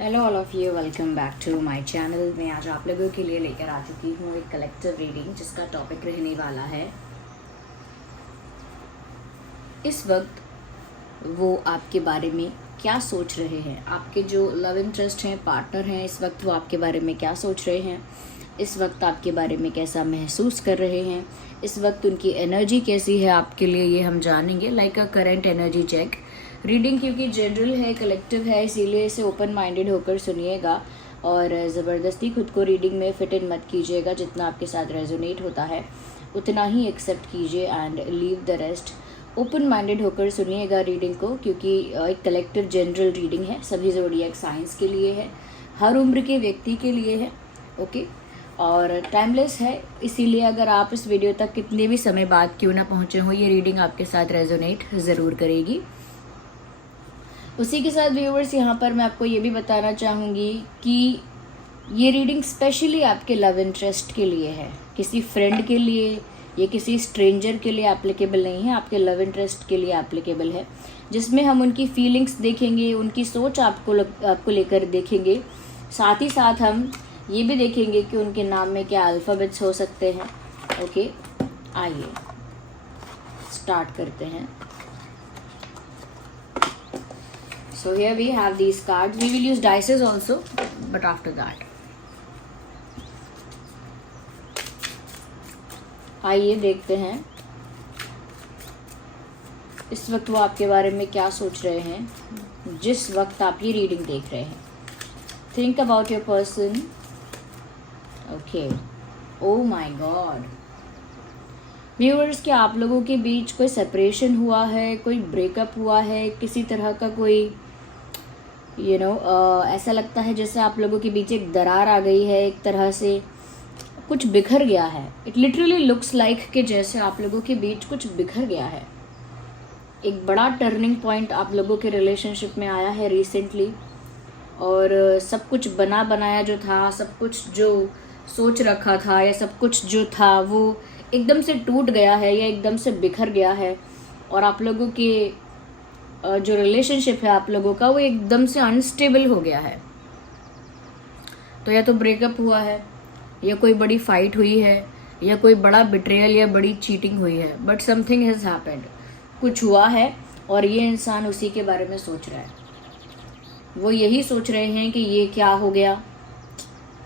Hello all of you, welcome back to my channel. मैं आज आप लोगों के लिए लेकर आ चुकी हूँ एक कलेक्टिव रीडिंग जिसका टॉपिक रहने वाला है इस वक्त वो आपके बारे में क्या सोच रहे हैं। आपके जो लव इंटरेस्ट हैं, पार्टनर हैं, इस वक्त वो आपके बारे में क्या सोच रहे हैं, इस वक्त आपके बारे में कैसा महसूस कर रहे हैं, इस वक्त उनकी एनर्जी कैसी है आपके लिए, ये हम जानेंगे। Like a current energy check reading, क्योंकि जनरल है, कलेक्टिव है, इसीलिए इसे ओपन माइंडेड होकर सुनिएगा और ज़बरदस्ती खुद को रीडिंग में फिट इन मत कीजिएगा। जितना आपके साथ रेजोनेट होता है उतना ही एक्सेप्ट कीजिए and leave the rest. Open minded होकर सुनिएगा रीडिंग को, क्योंकि एक कलेक्टिव जनरल रीडिंग है, सभी ज़ोडिएक साइंस के लिए है, हर उम्र के व्यक्ति के लिए है, ओके, और टाइमलेस है। इसीलिए अगर आप इस वीडियो तक कितने भी समय बाद क्यों ना पहुँचे हो, ये रीडिंग आपके साथ रेजोनेट ज़रूर करेगी। उसी के साथ व्यूअर्स, यहाँ पर मैं आपको ये भी बताना चाहूँगी कि ये रीडिंग स्पेशली आपके लव इंटरेस्ट के लिए है, किसी फ्रेंड के लिए या किसी स्ट्रेंजर के लिए एप्लीकेबल नहीं है, आपके लव इंटरेस्ट के लिए एप्लीकेबल है, जिसमें हम उनकी फीलिंग्स देखेंगे, उनकी सोच आपको लेकर देखेंगे। साथ ही साथ हम ये भी देखेंगे कि उनके नाम में क्या अल्फ़ाबेट्स हो सकते हैं। ओके, आइए स्टार्ट करते हैं। So here we have these cards. We will use dices also, but after that. आइए देखते हैं इस वक्त वो आपके बारे में क्या सोच रहे हैं जिस वक्त आप ये रीडिंग देख रहे हैं। Think about your person. Okay. Oh my God. Viewers, क्या आप लोगों के बीच कोई सेपरेशन हुआ है, कोई ब्रेकअप हुआ है, किसी तरह का कोई ऐसा लगता है जैसे आप लोगों के बीच एक दरार आ गई है, एक तरह से कुछ बिखर गया है। इट लिटरली लुक्स लाइक कि जैसे आप लोगों के बीच कुछ बिखर गया है। एक बड़ा टर्निंग पॉइंट आप लोगों के रिलेशनशिप में आया है रिसेंटली, और सब कुछ बना बनाया जो था, सब कुछ जो सोच रखा था या सब कुछ जो था वो एकदम से टूट गया है या एकदम से बिखर गया है। और आप लोगों के जो रिलेशनशिप है आप लोगों का, वो एकदम से अनस्टेबल हो गया है। तो या तो ब्रेकअप हुआ है, या कोई बड़ी फाइट हुई है, या कोई बड़ा बिट्रेयल या बड़ी चीटिंग हुई है, बट समथिंग हैज़ हैपेंड। कुछ हुआ है और ये इंसान उसी के बारे में सोच रहा है। वो यही सोच रहे हैं कि ये क्या हो गया,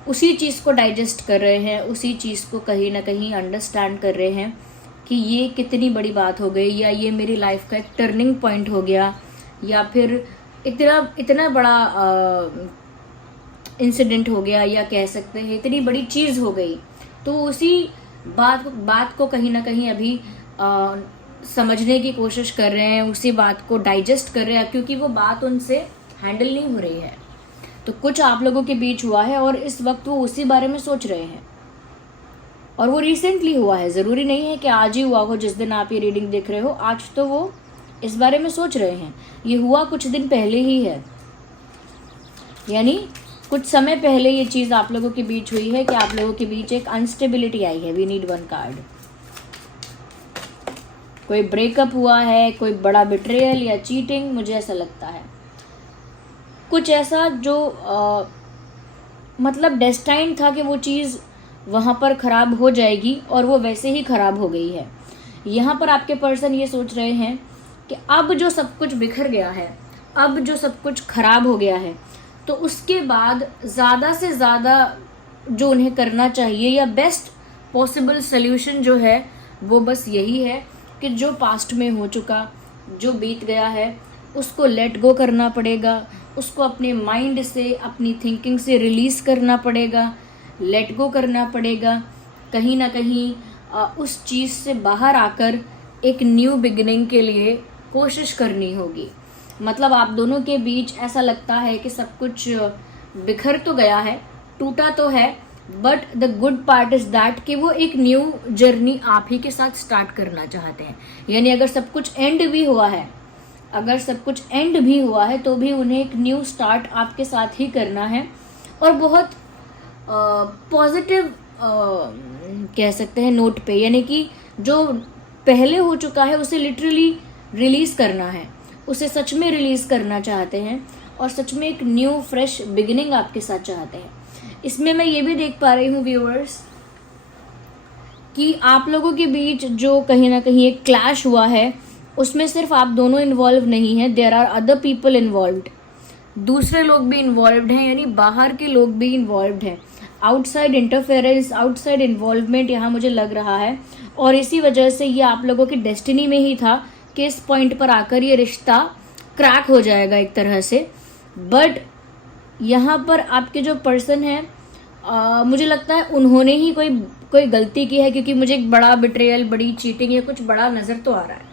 उसी चीज़ को डाइजेस्ट कर रहे हैं, उसी चीज़ को कहीं ना कहीं अंडरस्टैंड कर रहे हैं कि ये कितनी बड़ी बात हो गई, या ये मेरी लाइफ का एक टर्निंग पॉइंट हो गया, या फिर इतना बड़ा इंसिडेंट हो गया, या कह सकते हैं इतनी बड़ी चीज़ हो गई। तो उसी बात को कहीं ना कहीं अभी समझने की कोशिश कर रहे हैं, उसी बात को डाइजेस्ट कर रहे हैं, क्योंकि वो बात उनसे हैंडल नहीं हो रही है। तो कुछ आप लोगों के बीच हुआ है और इस वक्त वो उसी बारे में सोच रहे हैं, और वो रिसेंटली हुआ है। ज़रूरी नहीं है कि आज ही हुआ हो जिस दिन आप ये रीडिंग देख रहे हो, आज तो वो इस बारे में सोच रहे हैं। ये हुआ कुछ दिन पहले ही है, यानी कुछ समय पहले ये चीज़ आप लोगों के बीच हुई है कि आप लोगों के बीच एक अनस्टेबिलिटी आई है। We need one card. कोई ब्रेकअप हुआ है, कोई बड़ा बिट्रेयल या चीटिंग, मुझे ऐसा लगता है कुछ ऐसा जो मतलब डेस्टाइन था कि वो चीज़ वहाँ पर ख़राब हो जाएगी, और वो वैसे ही ख़राब हो गई है। यहाँ पर आपके पर्सन ये सोच रहे हैं कि अब जो सब कुछ बिखर गया है, अब जो सब कुछ ख़राब हो गया है, तो उसके बाद ज़्यादा से ज़्यादा जो उन्हें करना चाहिए या बेस्ट पॉसिबल सल्यूशन जो है वो बस यही है कि जो पास्ट में हो चुका, जो बीत गया है, उसको लेट गो करना पड़ेगा, उसको अपने माइंड से, अपनी थिंकिंग से रिलीज़ करना पड़ेगा, लेट गो करना पड़ेगा। कहीं ना कहीं उस चीज़ से बाहर आकर एक न्यू बिगिनिंग के लिए कोशिश करनी होगी। मतलब आप दोनों के बीच ऐसा लगता है कि सब कुछ बिखर तो गया है, टूटा तो है, but the good part is that कि वो एक न्यू जर्नी आप ही के साथ स्टार्ट करना चाहते हैं। यानी अगर सब कुछ एंड भी हुआ है, तो भी उन्हें एक न्यू स्टार्ट आपके साथ ही करना है, और बहुत पॉजिटिव कह सकते हैं नोट पे। यानी कि जो पहले हो चुका है उसे लिटरली रिलीज़ करना है, उसे सच में रिलीज़ करना चाहते हैं, और सच में एक न्यू फ्रेश बिगिनिंग आपके साथ चाहते हैं। इसमें मैं ये भी देख पा रही हूँ व्यूअर्स कि आप लोगों के बीच जो कहीं ना कहीं एक क्लैश हुआ है, उसमें सिर्फ आप दोनों इन्वॉल्व नहीं हैं, there are other people involved. दूसरे लोग भी इन्वॉल्व्ड हैं, यानी बाहर के लोग भी इन्वॉल्व्ड हैं। आउटसाइड इंटरफेरेंस, आउटसाइड इन्वॉल्वमेंट यहाँ मुझे लग रहा है, और इसी वजह से ये आप लोगों की डेस्टिनी में ही था कि इस पॉइंट पर आकर ये रिश्ता क्रैक हो जाएगा एक तरह से। बट यहाँ पर आपके जो पर्सन है, मुझे लगता है उन्होंने ही कोई गलती की है, क्योंकि मुझे एक बड़ा बिट्रेयल, बड़ी चीटिंग या कुछ बड़ा नजर तो आ रहा है।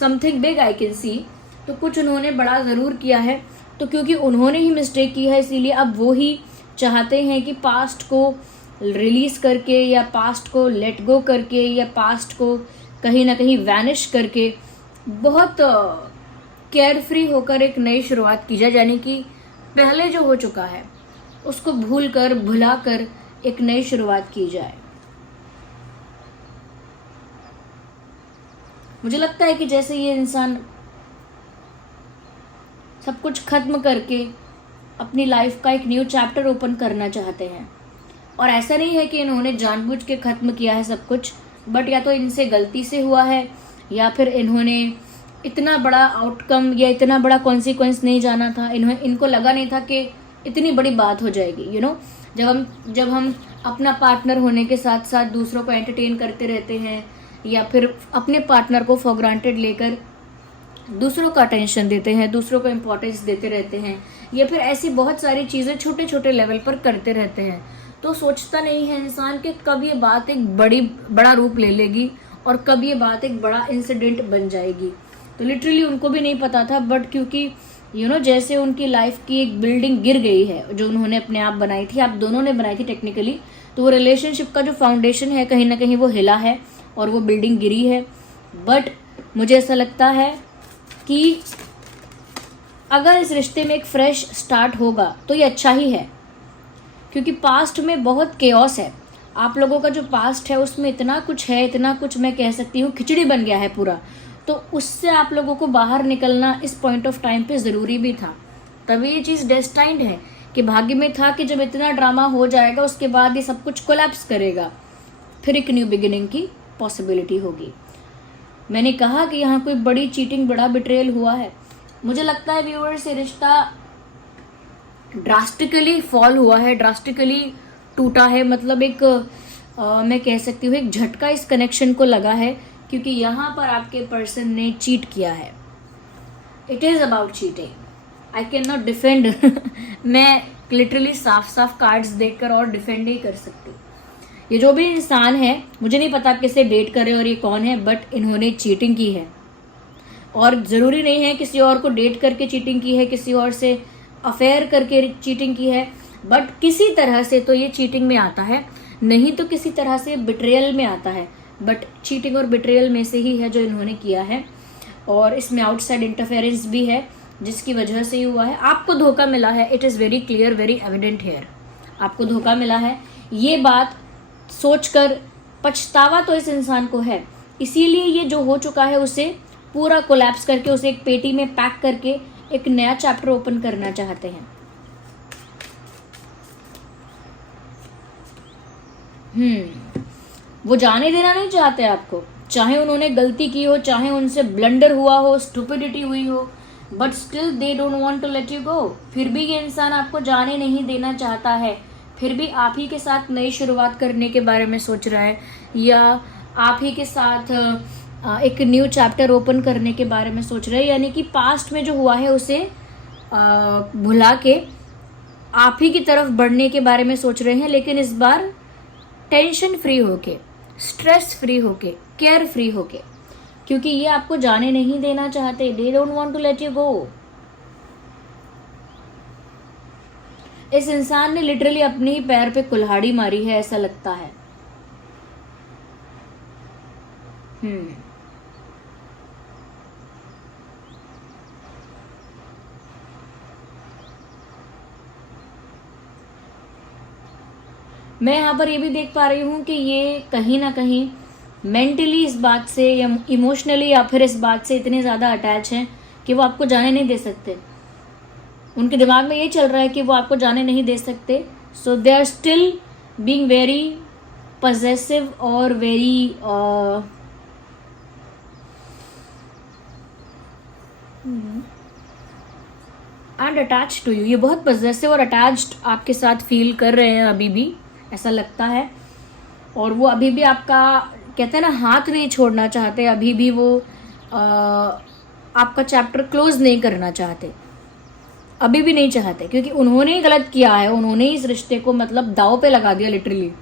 समथिंग बिग आई कैन सी। तो कुछ उन्होंने बड़ा ज़रूर किया है, तो क्योंकि उन्होंने ही मिस्टेक की है इसीलिए अब वो ही चाहते हैं कि पास्ट को रिलीज़ करके या पास्ट को लेट गो करके या पास्ट को कहीं ना कहीं वैनिश करके बहुत केयर फ्री होकर एक नई शुरुआत की जाए, यानी कि पहले जो हो चुका है उसको भूल कर भुला कर एक नई शुरुआत की जाए। मुझे लगता है कि जैसे ये इंसान सब कुछ खत्म करके अपनी लाइफ का एक न्यू चैप्टर ओपन करना चाहते हैं, और ऐसा नहीं है कि इन्होंने जानबूझ के खत्म किया है सब कुछ, बट या तो इनसे गलती से हुआ है या फिर इन्होंने इतना बड़ा आउटकम या इतना बड़ा कॉन्सिक्वेंस नहीं जाना था। इनको लगा नहीं था कि इतनी बड़ी बात हो जाएगी। जब हम अपना पार्टनर होने के साथ साथ दूसरों को एंटरटेन करते रहते हैं या फिर अपने पार्टनर को फॉर ग्रांटेड लेकर दूसरों का अटेंशन देते हैं, दूसरों को इम्पोर्टेंस देते रहते हैं, या फिर ऐसी बहुत सारी चीज़ें छोटे छोटे लेवल पर करते रहते हैं, तो सोचता नहीं है इंसान कि कब ये बात एक बड़ा रूप ले लेगी और कब ये बात एक बड़ा इंसिडेंट बन जाएगी। तो लिटरली उनको भी नहीं पता था, बट क्योंकि जैसे उनकी लाइफ की एक बिल्डिंग गिर गई है जो उन्होंने अपने आप बनाई थी, आप दोनों ने बनाई थी टेक्निकली, तो वो रिलेशनशिप का जो फाउंडेशन है कहीं ना कहीं वो हिला है और वो बिल्डिंग गिरी है। बट मुझे ऐसा लगता है कि अगर इस रिश्ते में एक फ्रेश स्टार्ट होगा तो ये अच्छा ही है, क्योंकि पास्ट में बहुत केओस है। आप लोगों का जो पास्ट है उसमें इतना कुछ है, इतना कुछ मैं कह सकती हूँ खिचड़ी बन गया है पूरा, तो उससे आप लोगों को बाहर निकलना इस पॉइंट ऑफ टाइम पे ज़रूरी भी था। तभी ये चीज़ डेस्टाइंड है कि भाग्य में था कि जब इतना ड्रामा हो जाएगा उसके बाद ये सब कुछ कोलैप्स करेगा, फिर एक न्यू बिगिनिंग की पॉसिबिलिटी होगी। मैंने कहा कि यहाँ कोई बड़ी चीटिंग, बड़ा बिट्रेयल हुआ है। मुझे लगता है व्यूअर्स, ये रिश्ता ड्रास्टिकली फॉल हुआ है, ड्रास्टिकली टूटा है, मतलब एक मैं कह सकती हूँ एक झटका इस कनेक्शन को लगा है, क्योंकि यहाँ पर आपके पर्सन ने चीट किया है। It is about cheating, I can not defend मैं लिटरली साफ साफ कार्ड्स देखकर और डिफेंड नहीं कर सकती। ये जो भी इंसान है, मुझे नहीं पता किसे डेट करे और ये कौन है, बट इन्होंने चीटिंग की है, और ज़रूरी नहीं है किसी और को डेट करके चीटिंग की है, किसी और से अफेयर करके चीटिंग की है, बट किसी तरह से तो ये चीटिंग में आता है, नहीं तो किसी तरह से बिट्रेयल में आता है। बट चीटिंग और बिट्रेयल में से ही है जो इन्होंने किया है, और इसमें आउटसाइड इंटरफेरेंस भी है जिसकी वजह से ही हुआ है। आपको धोखा मिला है, it is very clear, very evident here. आपको धोखा मिला है, ये बात सोचकर पछतावा तो इस इंसान को है, इसीलिए ये जो हो चुका है उसे पूरा कोलैप्स करके उसे एक पेटी में पैक करके एक नया चैप्टर ओपन करना चाहते हैं। वो जाने देना नहीं चाहते आपको, चाहे उन्होंने गलती की हो, चाहे उनसे ब्लंडर हुआ हो, स्टुपिडिटी हुई हो, but still they don't want to let you go. फिर भी ये इंसान आपको जाने नहीं देना चाहता है, फिर भी आप ही के साथ नई शुरुआत करने के बारे में सोच रहा है, या आप ही के साथ एक न्यू चैप्टर ओपन करने के बारे में सोच रहे हैं। यानी कि पास्ट में जो हुआ है उसे भुला के आप ही की तरफ बढ़ने के बारे में सोच रहे हैं, लेकिन इस बार टेंशन फ्री होके, स्ट्रेस फ्री होके, केयर फ्री होके, क्योंकि ये आपको जाने नहीं देना चाहते। They don't want to let you go. इस इंसान ने लिटरली अपने ही पैर पे कुल्हाड़ी मारी है, ऐसा लगता है। मैं यहाँ पर ये भी देख पा रही हूँ कि ये कहीं ना कहीं मेंटली इस बात से या इमोशनली या फिर इस बात से इतने ज़्यादा अटैच हैं कि वो आपको जाने नहीं दे सकते। उनके दिमाग में ये चल रहा है कि वो आपको जाने नहीं दे सकते। So they are still being very possessive और very and attach to you. ये बहुत पजेसिव और अटैच्ड आपके साथ फील कर रहे हैं अभी भी, ऐसा लगता है। और वो अभी भी आपका कहते हैं ना हाथ नहीं छोड़ना चाहते, अभी भी वो आपका चैप्टर क्लोज नहीं करना चाहते, अभी भी नहीं चाहते, क्योंकि उन्होंने ही गलत किया है। उन्होंने इस रिश्ते को मतलब दाव पे लगा दिया लिटरली।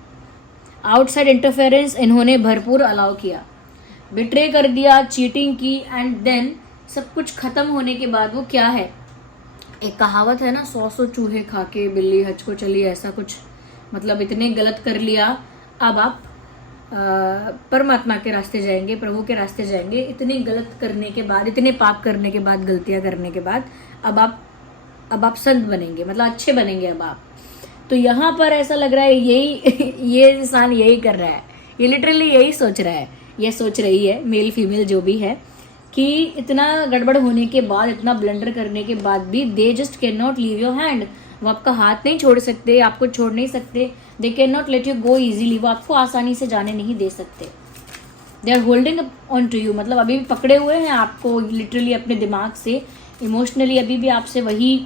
आउटसाइड इंटरफेरेंस इन्होंने भरपूर अलाउ किया, बिट्रे कर दिया, चीटिंग की, एंड देन सब कुछ खत्म होने के बाद वो क्या है, एक कहावत है ना, 100 चूहे खा के बिल्ली हज को चली, ऐसा कुछ। मतलब इतने गलत कर लिया, अब आप परमात्मा के रास्ते जाएंगे, प्रभु के रास्ते जाएंगे। इतने गलत करने के बाद, इतने पाप करने के बाद, गलतियां करने के बाद अब आप संत बनेंगे, मतलब अच्छे बनेंगे अब आप। तो यहाँ पर ऐसा लग रहा है यही ये इंसान यही कर रहा है, ये लिटरली यही सोच रहा है, ये सोच रही है, मेल फीमेल जो भी है, कि इतना गड़बड़ होने के बाद, इतना ब्लंडर करने के बाद भी they just can not leave your hand. वो आपका हाथ नहीं छोड़ सकते, आपको छोड़ नहीं सकते। They can not let you go easily, वो आपको आसानी से जाने नहीं दे सकते। They are holding on to you, मतलब अभी भी पकड़े हुए हैं आपको लिटरली अपने दिमाग से, इमोशनली अभी भी आपसे वही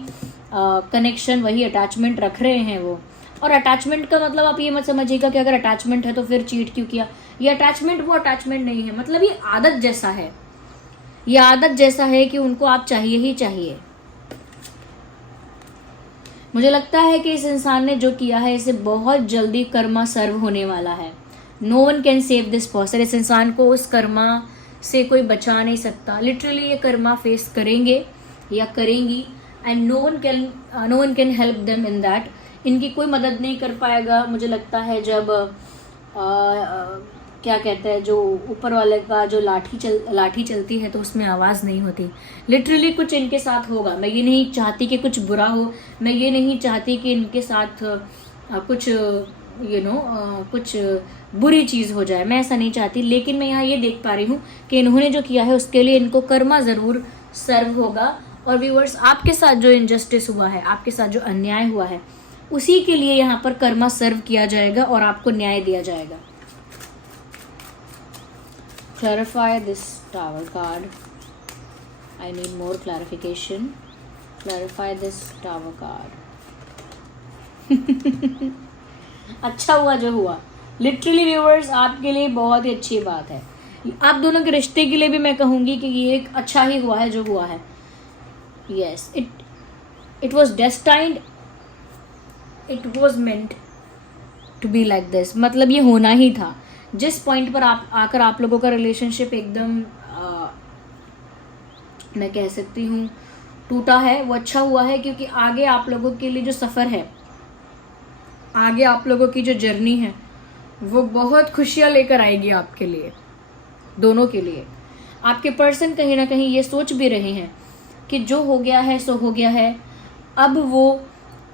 कनेक्शन, वही अटैचमेंट रख रहे हैं वो। और अटैचमेंट का मतलब आप ये मत समझिएगा कि अगर अटैचमेंट है तो फिर चीट क्यों किया। ये अटैचमेंट वो अटैचमेंट नहीं है, मतलब ये आदत जैसा है, ये आदत जैसा है कि उनको आप चाहिए ही चाहिए। मुझे लगता है कि इस इंसान ने जो किया है इसे बहुत जल्दी कर्मा सर्व होने वाला है। No one can save this person. इस इंसान को उस कर्मा से कोई बचा नहीं सकता। लिटरली ये कर्मा फेस करेंगे या करेंगी, and no one can help them in that. इनकी कोई मदद नहीं कर पाएगा। मुझे लगता है जब क्या कहते हैं, जो ऊपर वाले का जो लाठी चलती है तो उसमें आवाज़ नहीं होती। लिटरली कुछ इनके साथ होगा। मैं ये नहीं चाहती कि कुछ बुरा हो, मैं ये नहीं चाहती कि इनके साथ कुछ कुछ बुरी चीज़ हो जाए, मैं ऐसा नहीं चाहती। लेकिन मैं यहाँ ये देख पा रही हूँ कि इन्होंने जो किया है उसके लिए इनको कर्मा ज़रूर सर्व होगा। और व्यूअर्स, आपके साथ जो इनजस्टिस हुआ है, आपके साथ जो अन्याय हुआ है, उसी के लिए यहाँ पर कर्मा सर्व किया जाएगा और आपको न्याय दिया जाएगा। Clarify this tower card. I need more clarification. Clarify this tower card. अच्छा हुआ जो हुआ। Literally viewers, आपके लिए बहुत ही अच्छी बात है। आप दोनों के रिश्ते के लिए भी मैं कहूँगी कि ये एक अच्छा ही हुआ है जो हुआ है। Yes, it was destined. It was meant to be like this. मतलब ये होना ही था। जिस पॉइंट पर आकर आप लोगों का रिलेशनशिप एकदम मैं कह सकती हूँ टूटा है, वो अच्छा हुआ है, क्योंकि आगे आप लोगों के लिए जो सफ़र है, आगे आप लोगों की जो जर्नी है, वो बहुत खुशियाँ लेकर आएगी आपके लिए, दोनों के लिए। आपके पर्सन कहीं ना कहीं ये सोच भी रहे हैं कि जो हो गया है सो हो गया है, अब वो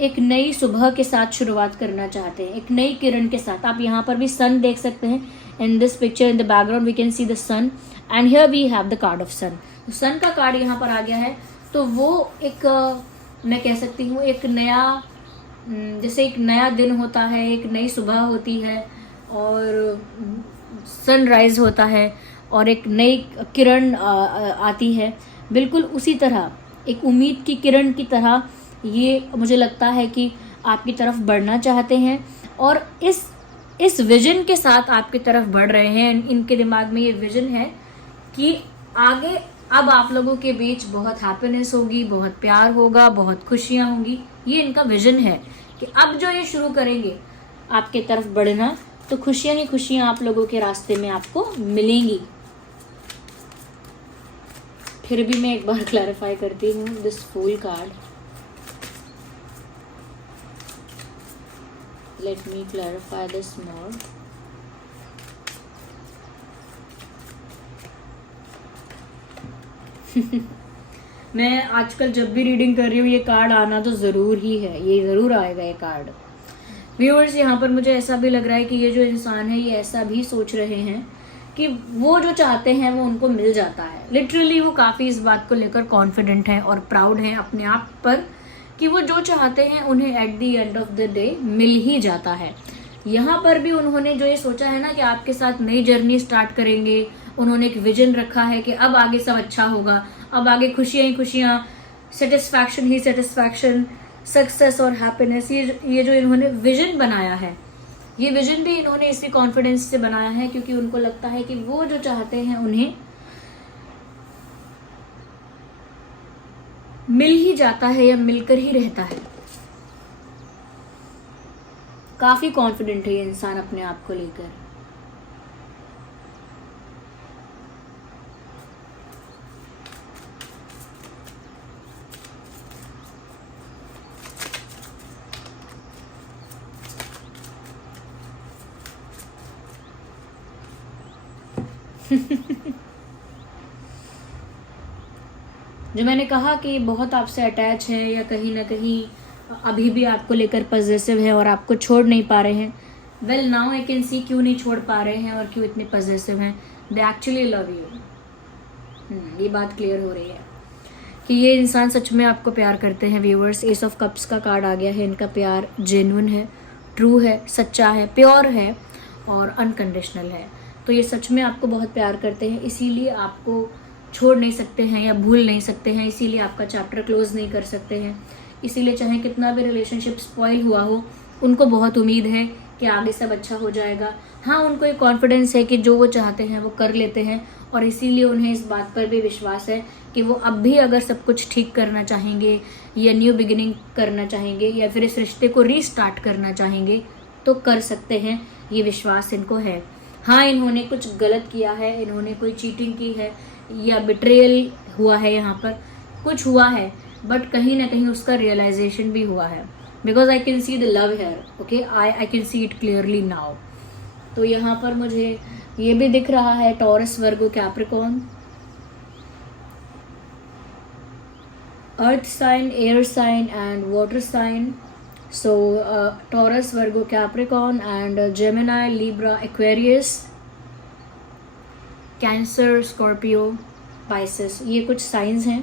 एक नई सुबह के साथ शुरुआत करना चाहते हैं, एक नई किरण के साथ। आप यहाँ पर भी सन देख सकते हैं। In this picture in the background we can see the sun, and here we have the card of sun. Sun का कार्ड यहाँ पर आ गया है। तो वो एक मैं कह सकती हूँ एक नया, जैसे एक नया दिन होता है, एक नई सुबह होती है और सनराइज होता है और एक नई किरण आती है, बिल्कुल उसी तरह एक उम्मीद की किरण की तरह ये मुझे लगता है कि आपकी तरफ बढ़ना चाहते हैं और इस विजन के साथ आपकी तरफ बढ़ रहे हैं। इनके दिमाग में ये विजन है कि आगे अब आप लोगों के बीच बहुत हैप्पीनेस होगी, बहुत प्यार होगा, बहुत खुशियाँ होंगी। ये इनका विजन है कि अब जो ये शुरू करेंगे आपके तरफ बढ़ना, तो खुशियाँ ही खुशियाँ आप लोगों के रास्ते में आपको मिलेंगी। फिर भी मैं एक बार क्लैरिफाई करती हूँ this fool card. Let me clarify this more. मैं आजकल जब भी रीडिंग कर रही हूँ ये कार्ड आना तो ज़रूर ही है, ये ज़रूर आएगा ये कार्ड। व्यूअर्स, यहाँ पर मुझे ऐसा भी लग रहा है कि ये जो इंसान है ये ऐसा भी सोच रहे हैं कि वो जो चाहते हैं वो उनको मिल जाता है। लिटरली वो काफ़ी इस बात को लेकर कॉन्फिडेंट हैं और प्राउड हैं अपने आप पर कि वो जो चाहते हैं उन्हें at the end of the day मिल ही जाता है। यहाँ पर भी उन्होंने जो ये सोचा है ना कि आपके साथ नई जर्नी स्टार्ट करेंगे, उन्होंने एक विजन रखा है कि अब आगे सब अच्छा होगा, अब आगे खुशियाँ ही खुशियाँ, सेटिस्फैक्शन ही सेटिस्फैक्शन, सक्सेस और हैप्पीनेस, ये जो इन्होंने विजन बनाया है, ये विजन भी इन्होंने इसी कॉन्फिडेंस से बनाया है क्योंकि उनको लगता है कि वो जो चाहते हैं उन्हें मिल ही जाता है या मिलकर ही रहता है। काफी कॉन्फिडेंट है ये इंसान अपने आप को लेकर। जो मैंने कहा कि बहुत आपसे अटैच है या कहीं ना कहीं अभी भी आपको लेकर पॉजिटिव है और आपको छोड़ नहीं पा रहे हैं, वेल नाउ आई कैन सी क्यों नहीं छोड़ पा रहे हैं और क्यों इतने पॉजिटिव हैं। They actually love you. ये बात क्लियर हो रही है कि ये इंसान सच में आपको प्यार करते हैं। व्यूअर्स, एस ऑफ कप्स का कार्ड आ गया है। इनका प्यार जेन्युइन है, ट्रू है, सच्चा है, प्योर है और अनकंडीशनल है। तो ये सच में आपको बहुत प्यार करते हैं, इसीलिए आपको छोड़ नहीं सकते हैं या भूल नहीं सकते हैं, इसीलिए आपका चैप्टर क्लोज नहीं कर सकते हैं। इसीलिए चाहे कितना भी रिलेशनशिप स्पॉइल हुआ हो, उनको बहुत उम्मीद है कि आगे सब अच्छा हो जाएगा। हाँ, उनको एक कॉन्फिडेंस है कि जो वो चाहते हैं वो कर लेते हैं और इसीलिए उन्हें इस बात पर भी विश्वास है कि वो अब भी अगर सब कुछ ठीक करना चाहेंगे या न्यू बिगिनिंग करना चाहेंगे या फिर इस रिश्ते को रीस्टार्ट करना चाहेंगे तो कर सकते हैं। ये विश्वास इनको है। हाँ, इन्होंने कुछ गलत किया है, इन्होंने कोई चीटिंग की है या बिट्रेयल हुआ है, यहाँ पर कुछ हुआ है, बट कहीं ना कहीं उसका रियलाइजेशन भी हुआ है। Because I can see the love here, okay, I can see it clearly now. तो यहाँ पर मुझे ये भी दिख रहा है Taurus, Virgo, Capricorn, earth sign, air sign and water sign. So Taurus, Virgo, Capricorn and Gemini, Libra, Aquarius, Cancer, Scorpio, Pisces, ये कुछ साइंस हैं।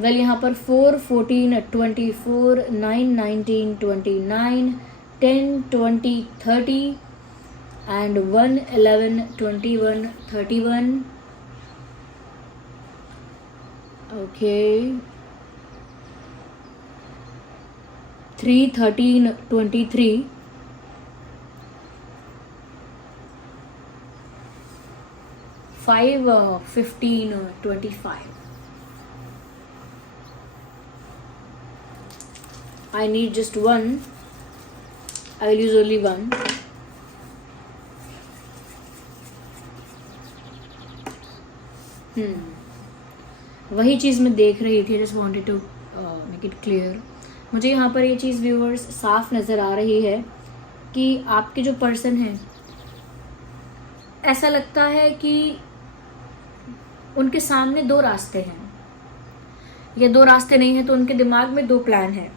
वेल यहाँ पर 4, 14, 24, 9, 19, 29, 10, 20, 30 and 1, 11, 21, 31. Okay. 3, 13, 23, 5, 15, 25. I need just one. I will use only one. वही चीज़ मैं देख रही थी। Just wanted to make it clear. मुझे यहाँ पर ये चीज़ व्यूअर्स साफ नज़र आ रही है कि आपके जो पर्सन हैं, ऐसा लगता है कि उनके सामने दो रास्ते हैं, या दो रास्ते नहीं हैं तो उनके दिमाग में दो प्लान हैं,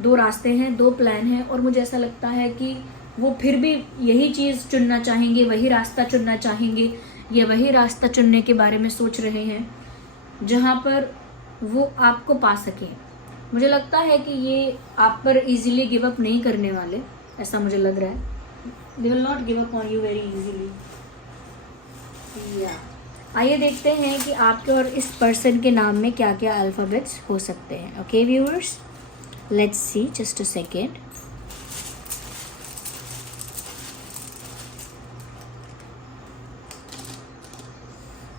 दो रास्ते हैं, दो प्लान हैं। और मुझे ऐसा लगता है कि वो फिर भी यही चीज़ चुनना चाहेंगे, वही रास्ता चुनना चाहेंगे या वही रास्ता चुनने के बारे में सोच रहे हैं जहाँ पर वो आपको पा सकें। मुझे लगता है कि ये आप पर इजीली गिव अप नहीं करने वाले, ऐसा मुझे लग रहा है। They will not give up on you very easily. या आइए देखते हैं कि आपके और इस पर्सन के नाम में क्या क्या अल्फ़ाबेट्स हो सकते हैं। Okay viewers, let's see, just a second.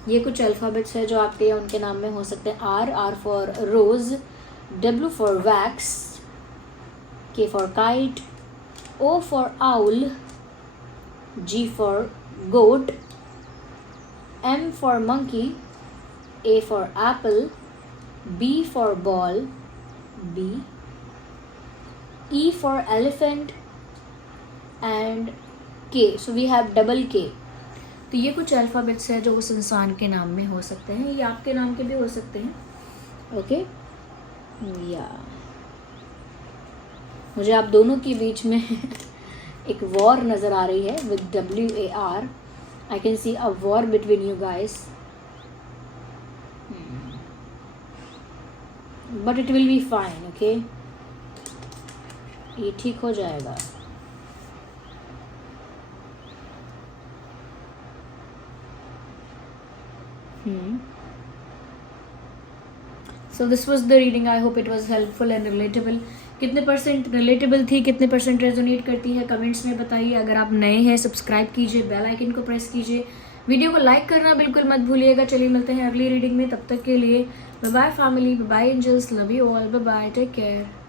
ये कुछ अल्फ़ाबेट्स है जो आपके या उनके नाम में हो सकते हैं। R for rose, W for wax, K for kite, O for owl, G for goat, M for monkey, A for apple, B for ball, B, E for elephant and K. So we have double K. तो ये कुछ alphabets है जो उस इंसान के नाम में हो सकते हैं, ये आपके नाम के भी हो सकते हैं। ओके, या मुझे आप दोनों के बीच में एक वॉर नज़र आ रही है with WAR। I can see a war between you guys. But it will be fine, okay? ये ठीक हो जाएगा. So this was the reading. I hope it was helpful and relatable. कितने परसेंट रिलेटेबल थी, कितने परसेंट रेजोनेट करती है, comments में बताइए. अगर आप नए हैं सब्सक्राइब कीजिए, बेल आइकन को प्रेस कीजिए, वीडियो को लाइक करना बिल्कुल मत भूलिएगा. चलिए मिलते हैं अगली रीडिंग में. तब तक के लिए bye bye family, bye bye angels, love you all, bye bye, take care.